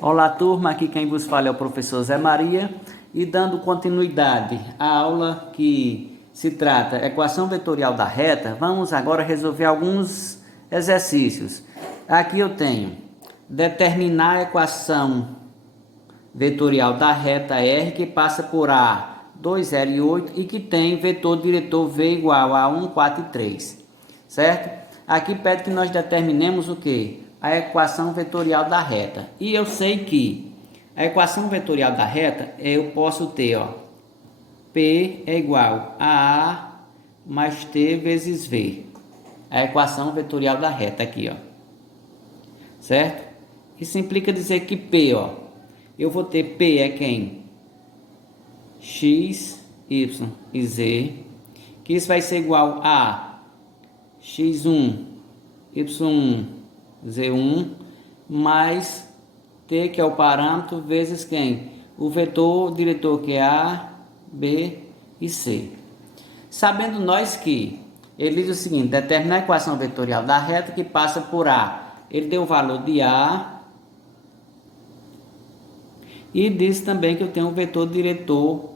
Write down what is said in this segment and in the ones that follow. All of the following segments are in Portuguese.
Olá, turma, aqui quem vos fala é o professor Zé Maria e dando continuidade à aula que se trata equação vetorial da reta, vamos agora resolver alguns exercícios. Aqui eu tenho determinar a equação vetorial da reta R que passa por A, 2, 0 e 8 e que tem vetor diretor V igual a 1, 4 e 3, certo? Aqui pede que nós determinemos o que? A equação vetorial da reta. E eu sei que a equação vetorial da reta eu posso ter, ó, P é igual a A mais T vezes V. A equação vetorial da reta aqui, ó. Certo? Isso implica dizer que P, ó, eu vou ter P é quem? X, Y e Z, que isso vai ser igual a x1, y1, z1, mais t, que é o parâmetro, vezes quem? O vetor diretor, que é A, B e C. Sabendo nós que ele diz o seguinte: determinar a equação vetorial da reta que passa por A. Ele deu o valor de A e disse também que eu tenho um vetor diretor,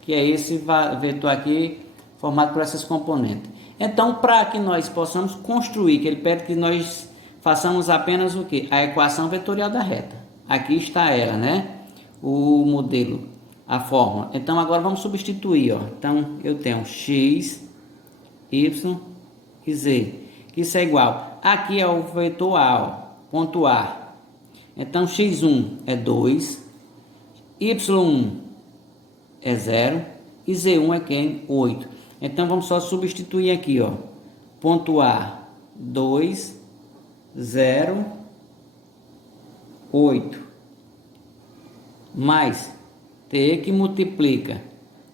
que é esse vetor aqui formado por essas componentes. Então, para que nós possamos construir, que ele pede que nós façamos apenas o que? A equação vetorial da reta. Aqui está ela, né? O modelo, a fórmula. Então, agora vamos substituir, ó. Então, eu tenho x, y e z, que isso é igual. Aqui é o vetor A, ó, ponto A. Então, x1 é 2, y1 é 0 e z1 é quem? 8. Então, vamos só substituir aqui, ó. Ponto A, 2, 0, 8. Mais T que multiplica.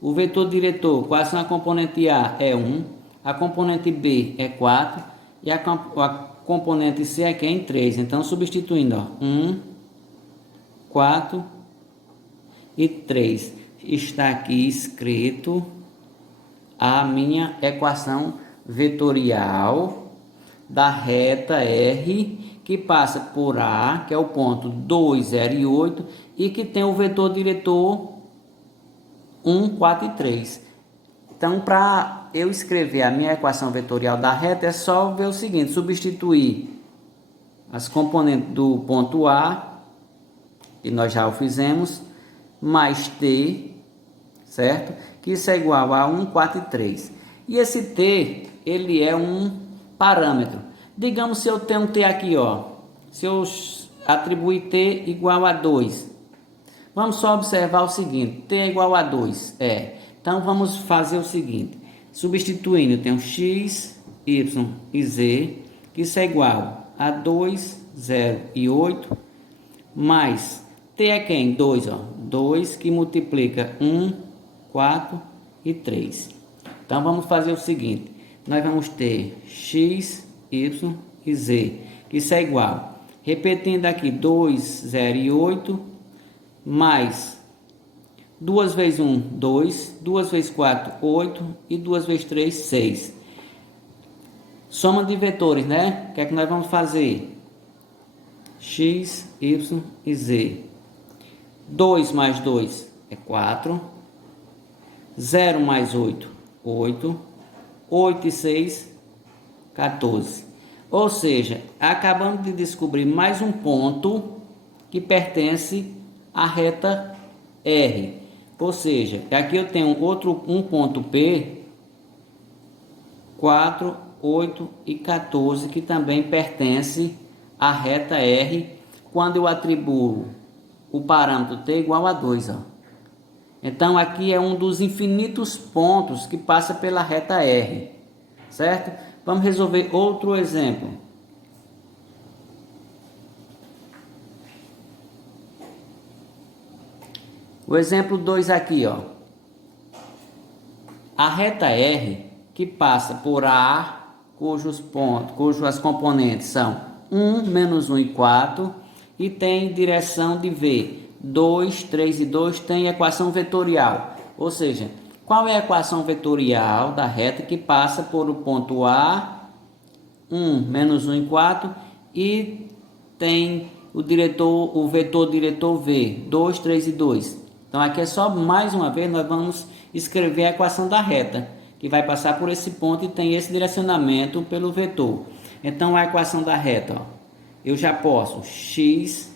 O vetor diretor, quais são a componente A? É 1. A componente B é 4. E a componente C é quem? 3. Então, substituindo, ó. 1, 4 e 3. Está aqui escrito a minha equação vetorial da reta R, que passa por A, que é o ponto 2, 0 e 8, e que tem o vetor diretor 1, 4 e 3. Então, para eu escrever a minha equação vetorial da reta, é só ver o seguinte: substituir as componentes do ponto A, que nós já o fizemos, mais T, certo? Que isso é igual a 1, 4 e 3. E esse T, ele é um parâmetro. Digamos, se eu tenho um T aqui, ó. Se eu atribuir T igual a 2. Vamos só observar o seguinte: T é igual a 2. Então, vamos fazer o seguinte. Substituindo, eu tenho x, y e z, que isso é igual a 2, 0 e 8, mais T é quem? 2, ó. 2 que multiplica 1, 4 e 3. Então, vamos fazer o seguinte. Nós vamos ter x, y e z, que isso é igual. Repetindo aqui, 2, 0 e 8, mais 2 vezes 1, 2, 2 vezes 4, 8 e 2 vezes 3, 6. Soma de vetores, né? O que é que nós vamos fazer? X, y e z. 2 mais 2 é 4. 0 mais 8, 8. 8 e 6, 14. Ou seja, acabamos de descobrir mais um ponto que pertence à reta R. Ou seja, aqui eu tenho um ponto P, 4, 8 e 14, que também pertence à reta R, quando eu atribuo o parâmetro T igual a 2. Ó. Então, aqui é um dos infinitos pontos que passa pela reta R, certo? Vamos resolver outro exemplo. O exemplo 2 aqui, ó. A reta R, que passa por A, cujas componentes são 1, menos 1 e 4, e tem direção de V. 2, 3 e 2 tem equação vetorial. Ou seja, qual é a equação vetorial da reta que passa por o ponto A, 1, menos 1 e 4, e tem o vetor diretor V, 2, 3 e 2. Então aqui é só mais uma vez nós vamos escrever a equação da reta, que vai passar por esse ponto e tem esse direcionamento pelo vetor. Então a equação da reta, ó, eu já posso x,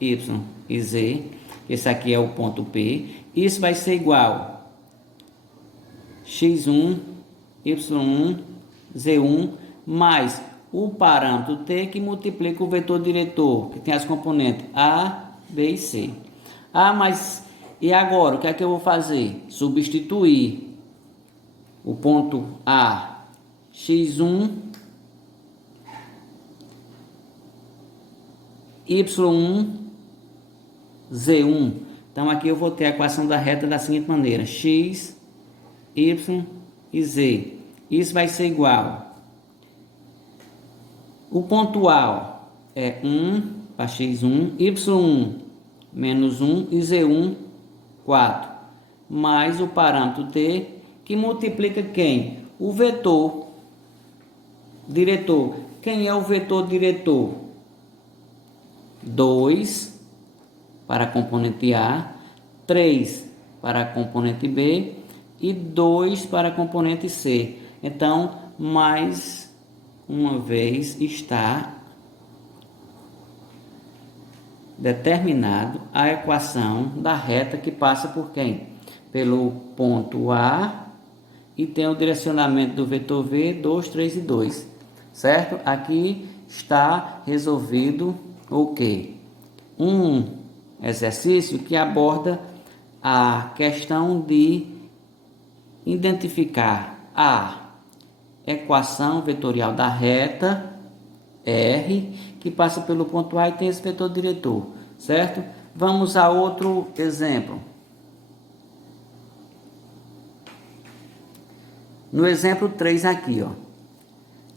y e z, esse aqui é o ponto P, isso vai ser igual x1, y1, z1, mais o parâmetro t que multiplica o vetor diretor, que tem as componentes A, B e C. Mas e agora, o que é que eu vou fazer? Substituir o ponto A, x1, y1, z1. Então aqui eu vou ter a equação da reta da seguinte maneira: x, y e z. Isso vai ser igual. O ponto A é 1 para x1, y1 menos 1 e z1 4, mais o parâmetro t que multiplica quem? O vetor diretor. Quem é o vetor diretor? 2 para a componente A, 3 para a componente B e 2 para a componente C. Então, mais uma vez está determinado a equação da reta que passa por quem? Pelo ponto A e tem o direcionamento do vetor V, 2, 3 e 2. Certo? Aqui está resolvido o quê? Um exercício que aborda a questão de identificar a equação vetorial da reta R, que passa pelo ponto A e tem esse vetor diretor, certo? Vamos a outro exemplo. No exemplo 3 aqui, ó.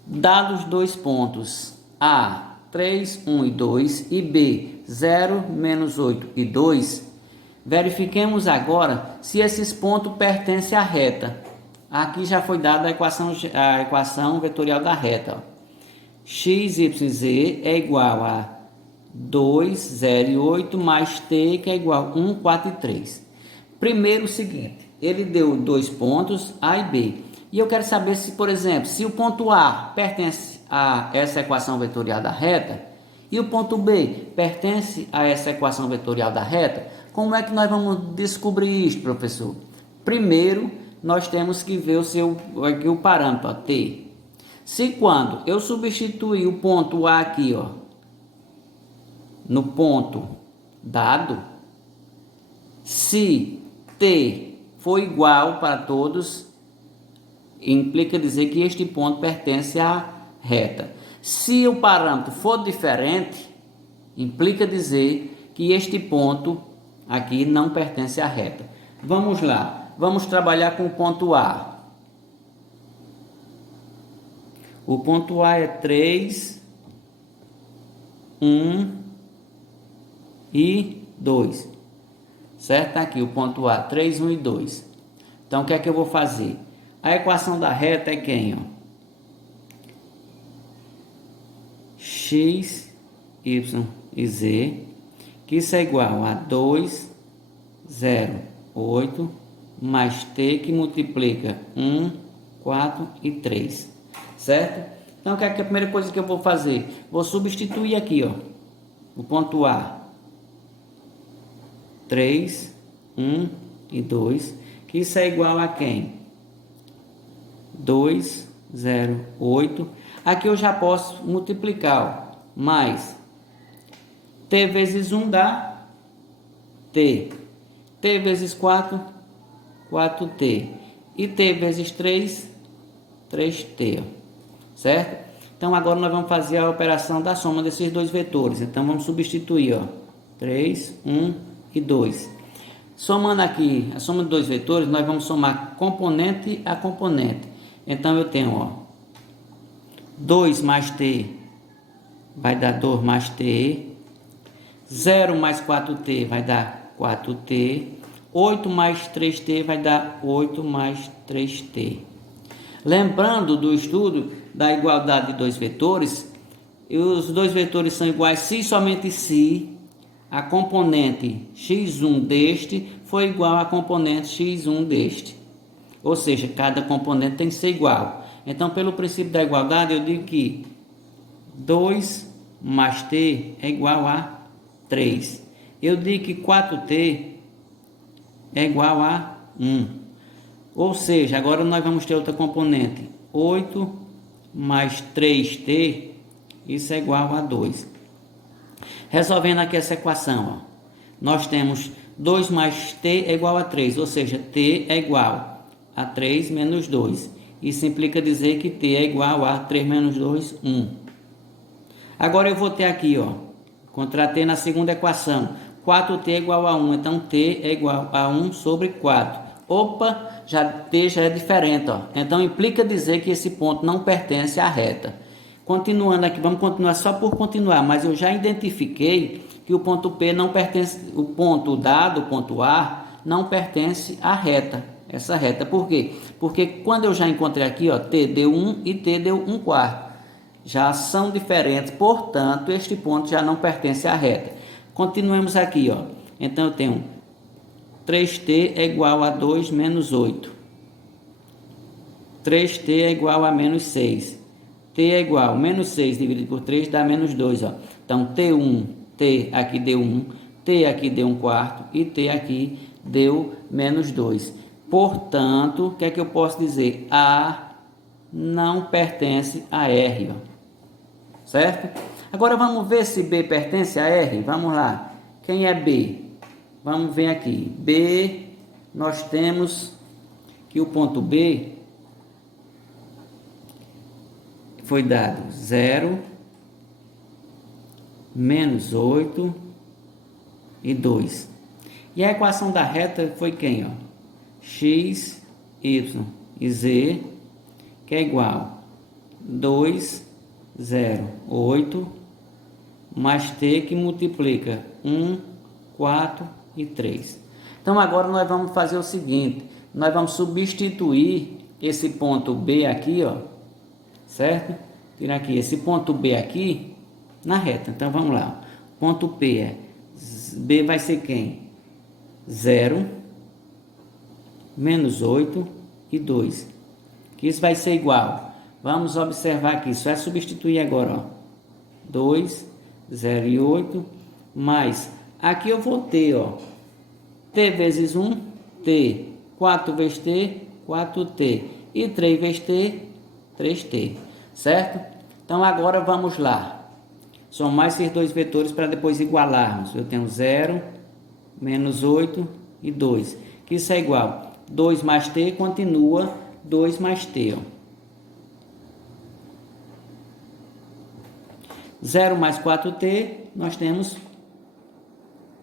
Dados dois pontos A, 3, 1 e 2 e B, 0, menos 8 e 2, verifiquemos agora se esses pontos pertencem à reta. Aqui já foi dada a equação vetorial da reta, ó. X, y, z é igual a 2, 0 e 8 mais t, que é igual a 1, 4 e 3. Primeiro o seguinte, ele deu dois pontos A e B. E eu quero saber se, por exemplo, se o ponto A pertence a essa equação vetorial da reta e o ponto B pertence a essa equação vetorial da reta. Como é que nós vamos descobrir isso, professor? Primeiro, nós temos que ver aqui o parâmetro, ó, t. Se quando eu substituir o ponto A aqui, ó, no ponto dado, se t for igual para todos, implica dizer que este ponto pertence à reta. Se o parâmetro for diferente, implica dizer que este ponto aqui não pertence à reta. Vamos lá, vamos trabalhar com o ponto A. O ponto A é 3, 1 e 2. Certo? Tá aqui o ponto A, 3, 1 e 2. Então, o que é que eu vou fazer? A equação da reta é quem? Ó? X, y e z, que isso é igual a 2, 0, 8, mais t, que multiplica 1, 4 e 3. Certo? Então, o que é a primeira coisa que eu vou fazer? Vou substituir aqui, ó, o ponto A, 3, 1 e 2, que isso é igual a quem? 2, 0, 8. Aqui eu já posso multiplicar, ó, mais t vezes 1 dá t. T vezes 4, 4t. E t vezes 3, 3t. Ó. Certo? Então agora nós vamos fazer a operação da soma desses dois vetores. Então vamos substituir, ó, 3, 1 e 2. Somando aqui a soma de dois vetores, nós vamos somar componente a componente. Então eu tenho, ó, 2 mais t vai dar 2 mais t, 0 mais 4t vai dar 4t, 8 mais 3t vai dar 8 mais 3t. Lembrando do estudo da igualdade de dois vetores, e os dois vetores são iguais se e somente se a componente x1 deste for igual à componente x1 deste. Ou seja, cada componente tem que ser igual. Então, pelo princípio da igualdade, eu digo que 2 mais t é igual a 3. Eu digo que 4t é igual a 1. Ou seja, agora nós vamos ter outra componente. 8 mais 3t, isso é igual a 2. Resolvendo aqui essa equação, ó, nós temos 2 mais t é igual a 3, ou seja, t é igual a 3 menos 2. Isso implica dizer que t é igual a 3 menos 2, 1. Agora eu vou ter aqui, ó, contra t na segunda equação, 4t é igual a 1, então t é igual a 1 sobre 4. Opa, t já é diferente, ó. Então implica dizer que esse ponto não pertence à reta. Continuando aqui, vamos continuar só por continuar, mas eu já identifiquei que o ponto P não pertence, o ponto dado, o ponto A, não pertence à reta, essa reta. Por quê? Porque quando eu já encontrei aqui, ó, T deu 1 e T deu 1 quarto. Já são diferentes, portanto, este ponto já não pertence à reta. Continuemos aqui, ó. Então eu tenho 3t é igual a 2 menos 8. 3t é igual a menos 6. T é igual a menos 6 dividido por 3 dá menos 2. Ó. Então, T1, T aqui deu 1, T aqui deu 1 quarto e T aqui deu menos 2. Portanto, o que é que eu posso dizer? A não pertence a R. Ó. Certo? Agora, vamos ver se B pertence a R. Vamos lá. Quem é B? Vamos ver aqui. B, nós temos que o ponto B foi dado 0, menos 8 e 2. E a equação da reta foi quem? Ó? X, Y e Z, que é igual 2, 0, 8, mais T que multiplica 1, 4 e 3. Então agora nós vamos fazer o seguinte, nós vamos substituir esse ponto B aqui, ó, certo? Tirar aqui esse ponto B aqui na reta. Então vamos lá. Ponto P é B vai ser quem? 0 menos 8 e 2. Que isso vai ser igual. Vamos observar aqui, só é substituir agora, ó. 2, 0 e 8 mais aqui eu vou ter, ó, T vezes 1, T, 4 vezes T, 4T e 3 vezes T, 3T. Certo? Então agora vamos lá. Somar esses dois vetores para depois igualarmos. Eu tenho 0, menos 8 e 2. Que isso é igual. 2 mais T continua 2 mais T. Ó. 0 mais 4T, nós temos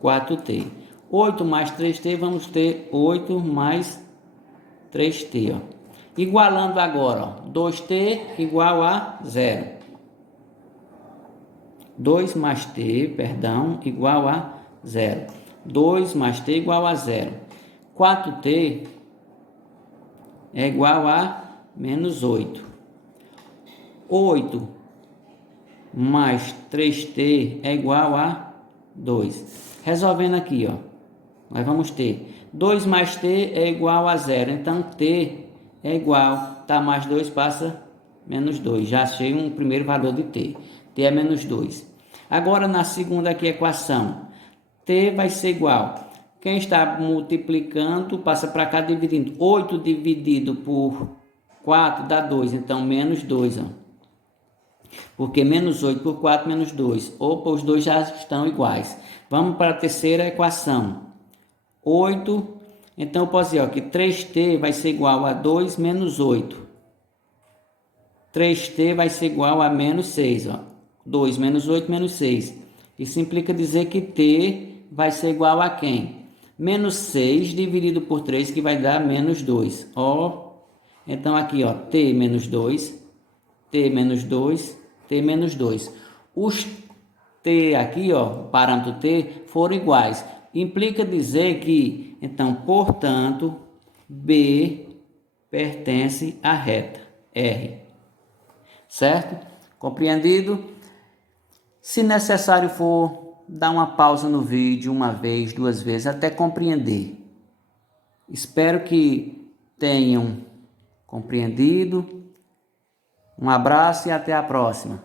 4T. 8 mais 3T, vamos ter 8 mais 3T. Ó. Igualando agora, ó, 2t igual a 0. 2 mais t, perdão, igual a 0. 2 mais t igual a 0. 4t é igual a menos 8. 8 mais 3t é igual a 2. Resolvendo aqui, ó, nós vamos ter 2 mais t é igual a 0. Então, t é igual, tá, mais 2 passa menos 2. Já achei um primeiro valor de t. T é menos 2. Agora, na segunda aqui equação, t vai ser igual. Quem está multiplicando, passa para cá dividindo. 8 dividido por 4 dá 2, então menos 2. Ó. Porque menos 8 por 4, menos 2. Opa, os dois já estão iguais. Vamos para a terceira equação. 8, então eu posso dizer ó, que 3t vai ser igual a 2 menos 8. 3t vai ser igual a menos 6. Ó. 2 menos 8, menos 6. Isso implica dizer que t vai ser igual a quem? Menos 6 dividido por 3, que vai dar menos 2. Ó, então aqui, ó, t menos 2, t menos 2, t menos 2. Os t aqui, ó, parâmetro t, foram iguais. Implica dizer que, então, portanto, B pertence à reta R. Certo? Compreendido? Se necessário for, dá uma pausa no vídeo uma vez, duas vezes, até compreender. Espero que tenham compreendido. Um abraço e até a próxima.